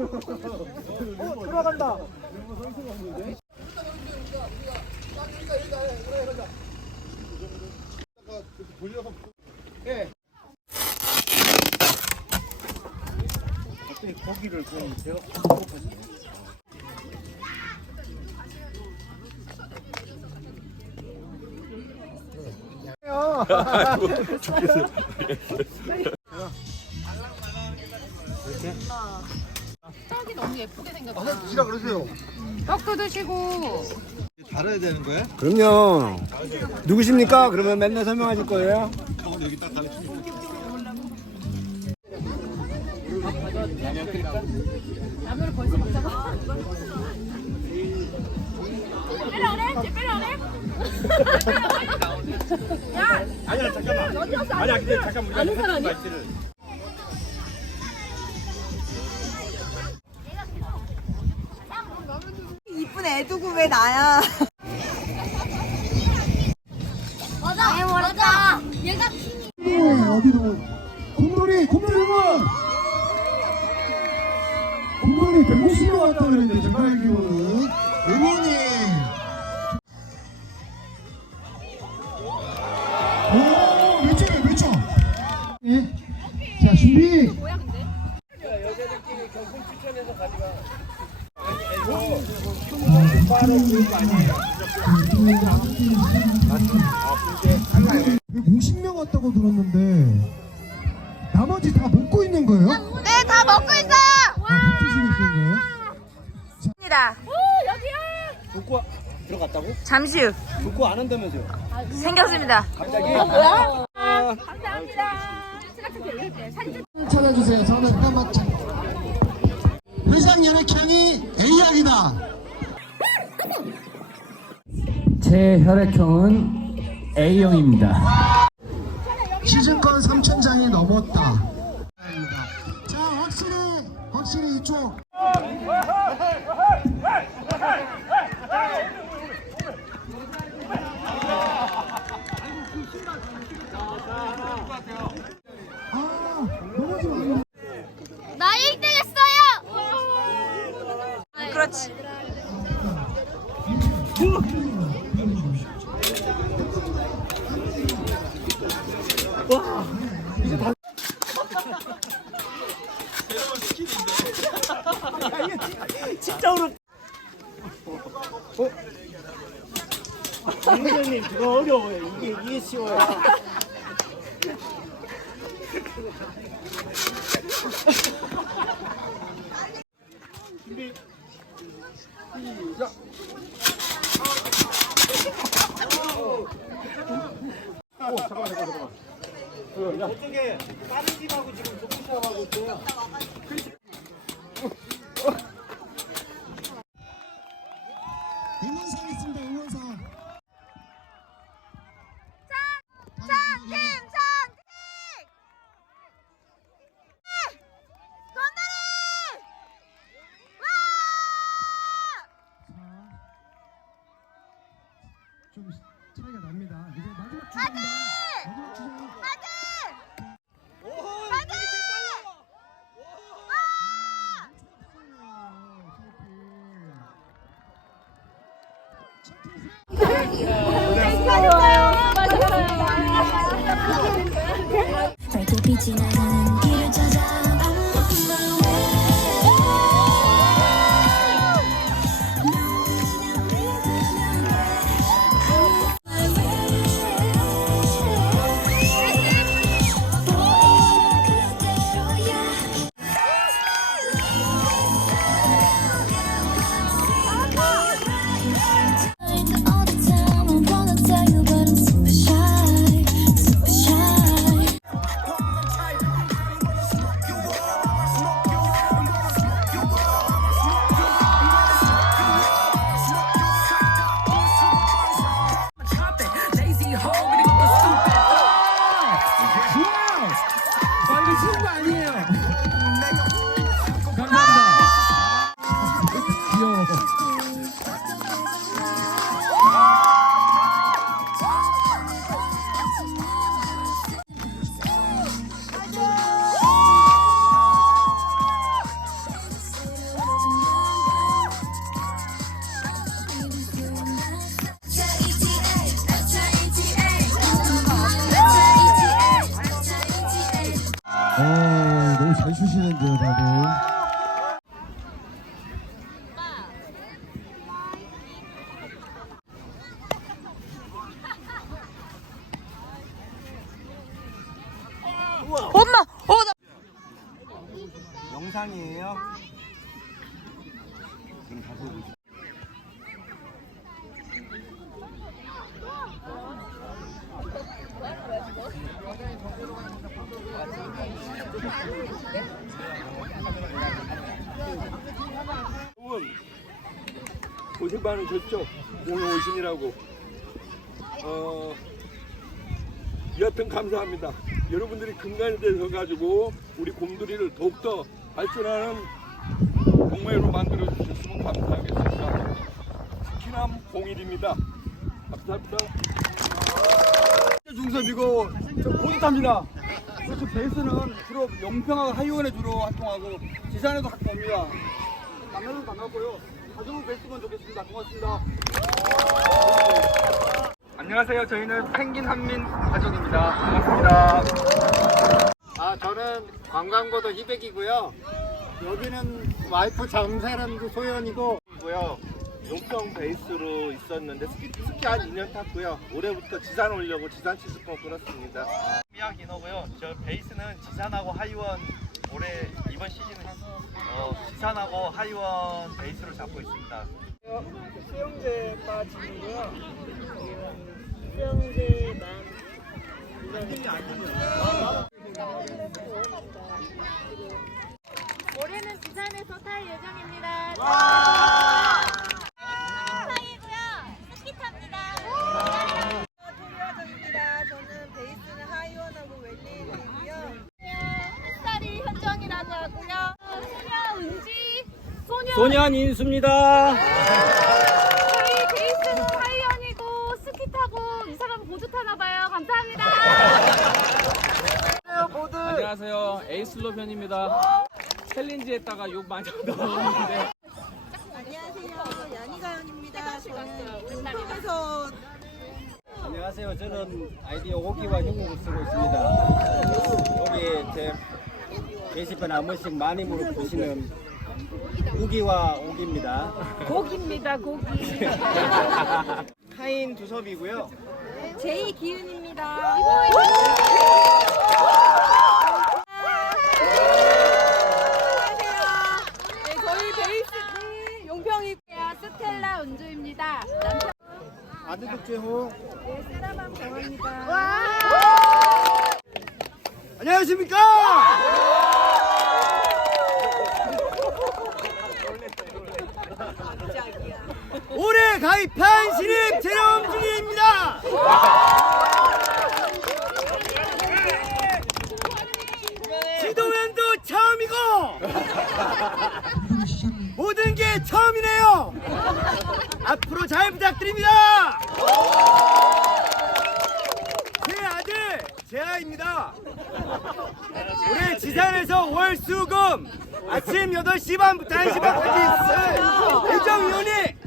어, 돌아간다. 예. 갑자기 고기를 그냥 제가 팍 먹었네. 떡이 너무 예쁘게 생겼다. 지라 그러세요. 떡도 드시고 달아야 되는 거야? 그럼요. 누구십니까? 그러면 맨날 설명하실 거예요? 라면을 벌써 먹잖아. 아니야 잠깐만. 아니야 근데 잠깐 우리가 아는 사람이 이 쁜애 두고 왜 나야? 먹고 거예요? 입니다. 복구 들어갔다고? 잠시 후 복구 안 한다면서요? 생겼습니다. 갑자기? 찾아주세요. 저는 까맣죠. 회장 연예향이 A약이다. 제 혈액형은 A형입니다. 시즌권 3천 장이 넘었다. 자, 확실히 확실히 회장님 그거 어려워요. 이게 이게 쉬워요. 준비 시작. 오 잠깐만 잠깐만 잠깐만. 그, 야, 저쪽에 다른 팀하고 지금 높은 싸움하고 있어요. 응원상 있습니다. 응원상. 김선택. 건달이. 좀 차이가 납니다. 밝게 빛이 나는 어, 너무 잘 추시는데요, 다들. 엄마! 어, 나... 영상이에요. 여러분 고생 많으셨죠? 오늘 오신이라고 어 여하튼 감사합니다 여러분들이 근간이 되셔 가지고 우리 곰돌이를 더욱더 발전하는 동호회로 만들어 주셨으면 감사하겠습니다 특히남 공일입니다 감사합니다 중섭이고 저 고두탑니다. 그래서 베이스는 주로 영평하고 하이원에 주로 활동하고 지산에도 활동합니다. 만나서 반갑고요. 가족을 뵀으면 좋겠습니다. 고맙습니다. 안녕하세요. 저희는 펭귄 한민 가족입니다. 반갑습니다. 아 저는 관광고도 희백이고요. 여기는 와이프 장사람도 소연이고 고요. 용평 베이스로 있었는데 스키, 스키 한 2년 탔고요. 올해부터 지산 오려고 지산 치스폰 끌었습니다. 미야 기노고요. 저 베이스는 지산하고 하이원 올해 이번 시즌은 어, 지산하고 하이원 베이스를 잡고 있습니다. 수영재 빠지고요. 올해는 부산에서 탈 예정입니다. 저는 베이스는 하이원하고 웰리이고요. 햇살이 현정이라고 하고요. 소녀 은지, 소년 인수입니다. 저희 베이스는 하이언이고 스키 타고 이 사람 보드 타나 봐요. 감사합니다. 안녕하세요. 에이슬로 편입니다. 챌린지 했다가 욕 많이 얻어먹는데 안녕하세요. 야니가연입니다. 저는 홍콩에서 안녕하세요. 저는 아이디 오기와 형국을 쓰고 있습니다. 여기 제 게시판 한 번씩 많이 물어보시는 우기와 오기입니다. 고기입니다, 고기. 카인 두섭이고요. 제이 기은입니다. 안녕하세요. 네, 저희 베이스는 용평이 스텔라 은주입니다. 아들 독재호. 세라만 병합니다. 안녕하십니까? 올해 가입한 신입 재령 중입니다. 지도면도 처음이고 모든 게 처음이네요. 앞으로 잘 부탁드립니다. 제 아들 재하입니다. 올해 지산에서 월수금 아침 8시 반부터 1시 반까지 있을 일정위원이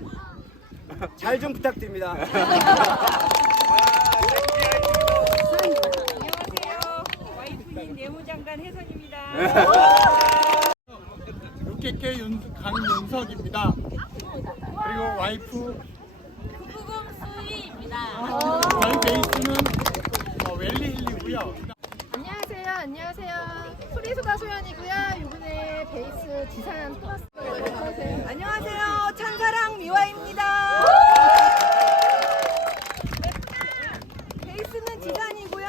잘 좀 부탁드립니다. 안녕하세요. 와이프인 내무장관 혜선입니다. 육개케 강윤석입니다. 그리고 와이프 구금 수희입니다. 저희 베이스는 어, 웰리 힐리고요. 안녕하세요. 안녕하세요. 수리수다 소연이고요. 이번에 베이스 지산 또 왔어요. 안녕하세요. 찬사랑 미화입니다. 베이스는 지산이고요.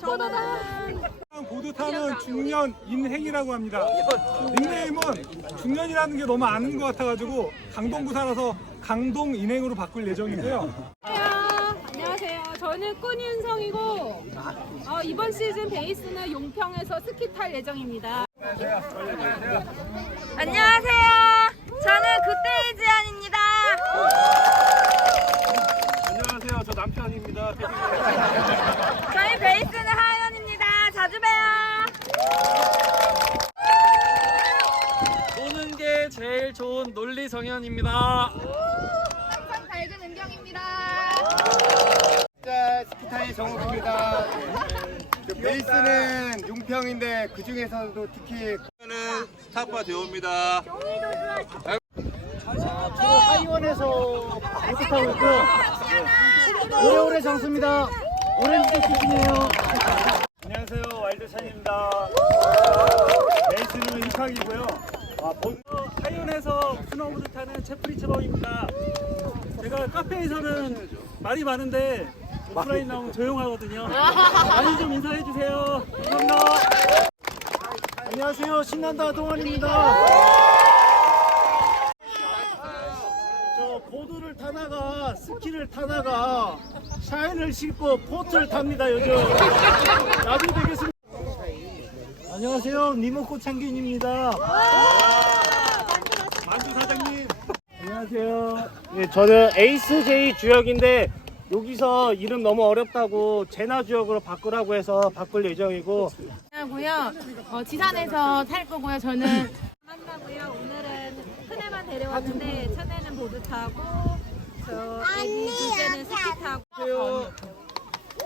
저는 보드 타는 중년 인행이라고 합니다. 닉네임은 중년이라는 게 너무 아는 것 같아가지고 강동구 살아서 강동 인행으로 바꿀 예정이고요. 안녕하세요. 저는 꾼윤성이고 어, 이번 시즌 베이스는 용평에서 스키 탈 예정입니다. 안녕하세요. 저는 굿데이 지안입니다. 안녕하세요 저 남편입니다 저희 베이스는 하연입니다. 자주 봬요. 노는 게 제일 좋은 논리 정연입니다. 항상 밝은 은경입니다. 자, 스키타의 정욱입니다. 네. 베이스는 용평인데 그 중에서도 특히 스타파 대호입니다. 주로 하이원에서 연습하고 있고 오래오래 장수입니다. 오렌지 출신이에요. 안녕하세요 와일드찬입니다. 베이스는 힙합이고요. 아, 본... 하이온에서 스노우보드 타는 채프리 처범입니다. 제가 카페에서는 말이 많은데 오프라인 나오면 조용하거든요. 많이 좀 인사해 주세요. 감사합니다. 안녕하세요. 신난다 동원입니다. 저 보드를 타다가 스키를 타다가 샤인을 신고 포트를 탑니다 요즘. 나중에 뵙겠습니다. 안녕하세요. 니모코 창균입니다. 만두 사장님. 안녕하세요. 네, 저는 에이스 제이 주역인데 여기서 이름 너무 어렵다고 제나 주역으로 바꾸라고 해서 바꿀 예정이고 하고요. 어, 지산에서 탈 거고요. 저는 만나고요. 오늘은 큰애만 데려왔는데 첫애는 보드 타고 저 애기 둘째는 스키 타고 안녕하세요.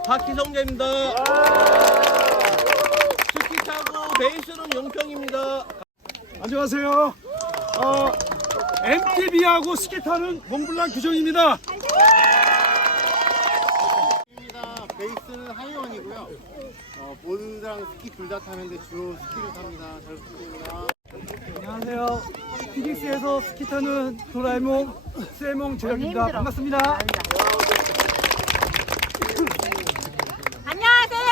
박기성재입니다. 스키 타고 베이스는 용평입니다. 안녕하세요. 어, MTB하고 스키 타는 몽블랑 규정입니다. 베이스는 하이 원이고요. 어, 보드랑 스키 둘 다 타는데 주로 스키를 탑니다. 잘 부탁드립니다. 안녕하세요. 피닉스에서 스키 타는 도라에몽 세몽 재혁입니다. 반갑습니다. 안녕하세요.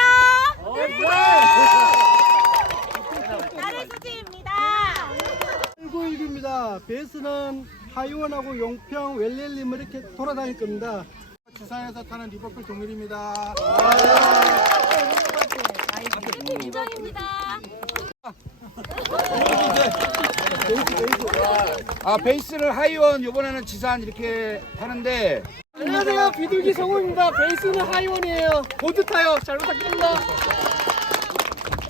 나를 수지입니다. 1919입니다. 베이스는 하이원하고 용평, 웰렐리 이렇게 돌아다닐 겁니다. 지산에서 타는 리버풀 동일입니다. 김정입니다. 아 베이스를 하이원 이번에는 지산 이렇게 타는데 안녕하세요. 비둘기 성우입니다. 베이스는 하이원이에요. 보드 타요. 잘 부탁드립니다.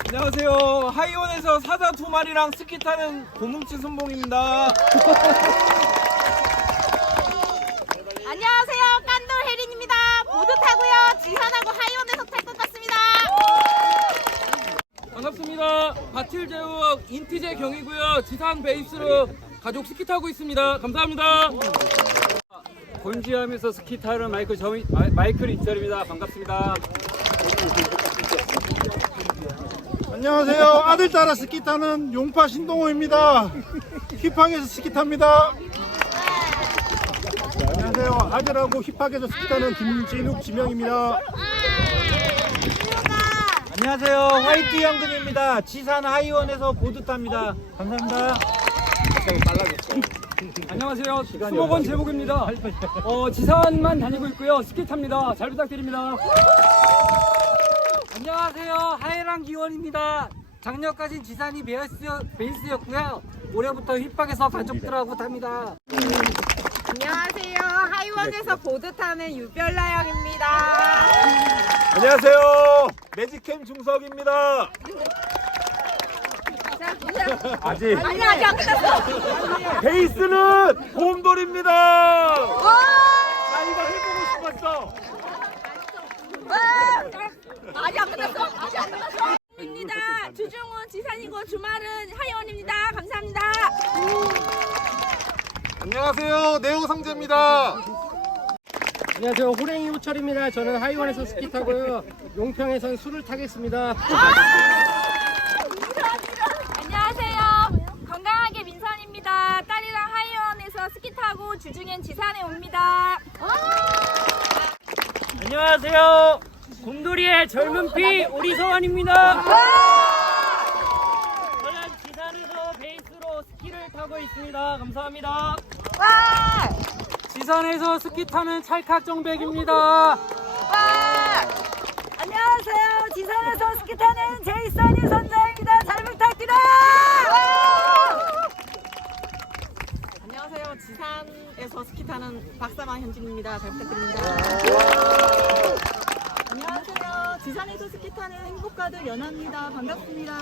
안녕하세요. 하이원에서 사자 두 마리랑 스키 타는 고뭉치 순봉입니다. 17 제국 인티제 경이고요. 지상 베이스로 가족 스키 타고 있습니다. 감사합니다. 번지하면서 스키 타는 마이클 정 아, 마이클 인철입니다. 반갑습니다. 안녕하세요. 아들 따라 스키 타는 용파 신동호입니다. 힙항에서 스키 탑니다. 안녕하세요. 아들하고 힙하게서 스키 타는 김진욱 지명입니다. 안녕하세요. 화이트 형근입니다. 지산 하이원에서 보드 탑니다. 감사합니다. 안녕하세요. 수목원 제복입니다. 어, 지산만 다니고 있고요. 스키 탑니다. 잘 부탁드립니다. 안녕하세요. 하이랑 기원입니다. 작년까지 지산이 베이스, 베이스였고요. 올해부터 힙박에서 가족들하고 탑니다. 안녕하세요. 하이원에서 보드 타는 유별나영입니다. 안녕하세요 매직캠 중석입니다. 아직 아니 아직 안 끝났어. 베이스는 곰돌입니다. 나 이거 해보고 싶었어. 아직 안 끝났어. 아직 안 끝났어. 입니다. 주중은 지산이고 주말은 하이원입니다. 감사합니다. 안녕하세요. 네오 상재입니다. 안녕하세요. 호랭이 호철입니다. 저는 하이원에서 스키 타고요. 용평에선 술을 타겠습니다. 안녕하세요. 건강하게 민선입니다. 딸이랑 하이원에서 스키 타고 주중엔 지산에 옵니다. 안녕하세요. 곰돌이의 젊은 피 오리서원입니다. 저는 지산에서 베이스로 스키를 타고 있습니다. 감사합니다. 지산에서 스키 타는 찰칵 정백입니다. 안녕하세요. 타는 제이선이 선자입니다. 잘 부탁드려요. 안녕하세요. 지산에서 스키 타는 박사만 현진입니다. 잘 부탁드립니다. 안녕하세요. 지산에서 스키 타는 행복가든 연아입니다. 반갑습니다.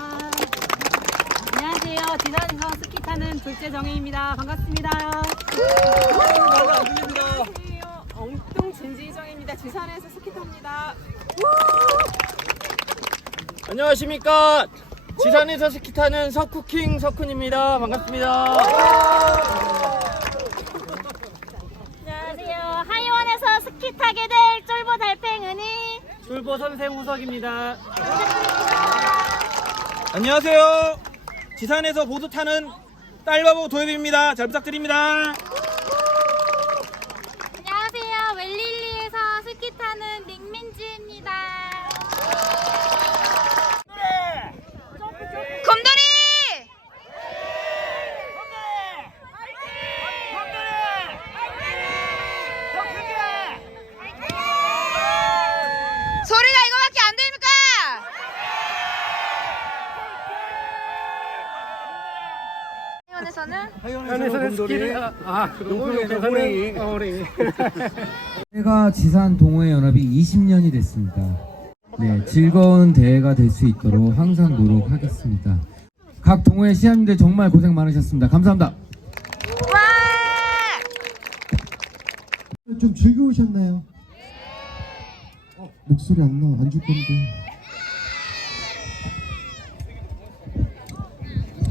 안녕하세요. 지산에서 스키 타는 둘째 정혜입니다. 반갑습니다. 안녕하세요. 엉뚱 진지정입니다. 지산에서 스키 탑니다. 안녕하십니까. 지산에서 스키 타는 석쿠킹 석훈입니다. 반갑습니다. 안녕하세요. 하이원에서 스키 타게 될 쫄보 달팽 은희. 출보 선생 우석입니다. 안녕하세요. 지산에서 보드 타는 딸바보 도엽입니다. 잘 부탁드립니다. 안녕하세요. 웰릴리에서 스키 타는 닉민지입니다. 곰돌이! 소리가 이거밖에 안 들립니까? 하이원에서는 현에서는 스키를 아, 아 용평에서는 호랭이 아, 호랭이 제가 지산 동호회 연합이 20년이 됐습니다. 네, 즐거운 대회가 될 수 있도록 항상 노력하겠습니다. 각 동호회 시합님들 정말 고생 많으셨습니다. 감사합니다. 좀 즐거우셨나요? 어, 목소리 안 나. 안 줄 건데.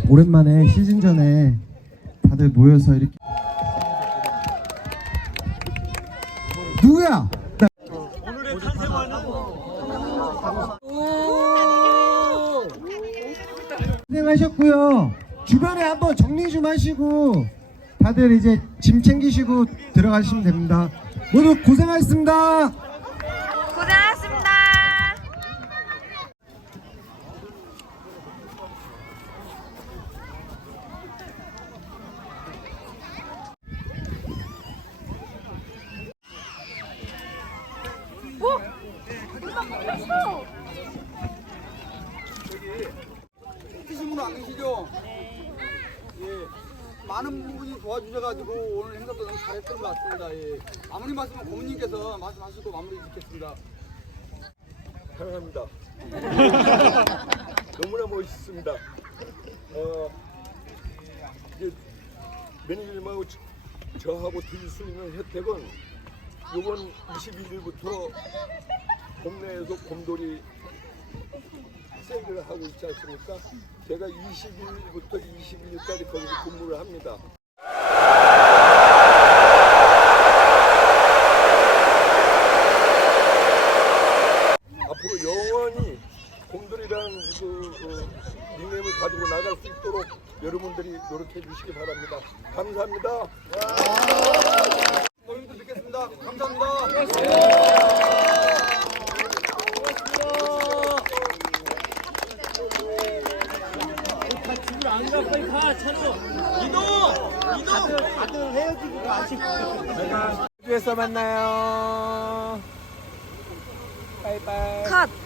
오랜만에 시즌 전에 다들 모여서 이렇게 누구야? 고생하셨고요. 주변에 한번 정리 좀 하시고 다들 이제 짐 챙기시고 들어가시면 됩니다. 모두. 고생하셨습니다. 계신 분안 계시죠? 예. 많은 분이 도와주셔가지고 오늘 행사도 너무 잘했던 것 같습니다. 예. 마무리 말씀은 고모님께서 말씀하시고 마무리 짓겠습니다. 사랑합니다. 너무나 멋있습니다. 어, 이제 매니저님하고 저- 저하고 드릴 수 있는 혜택은 이번 22일부터 동네에서 곰돌이 세일을 하고 있지 않습니까? 제가 20일부터 22일까지 거기서 근무를 합니다. 앞으로 영원히 곰돌이라는 그 어, 닉네임을 가지고 나갈 수 있도록 여러분들이 노력해 주시기 바랍니다. 감사합니다. 고객님들 뵙겠습니다. 감사합니다. 주에서 만나요. 바이바이. 컷.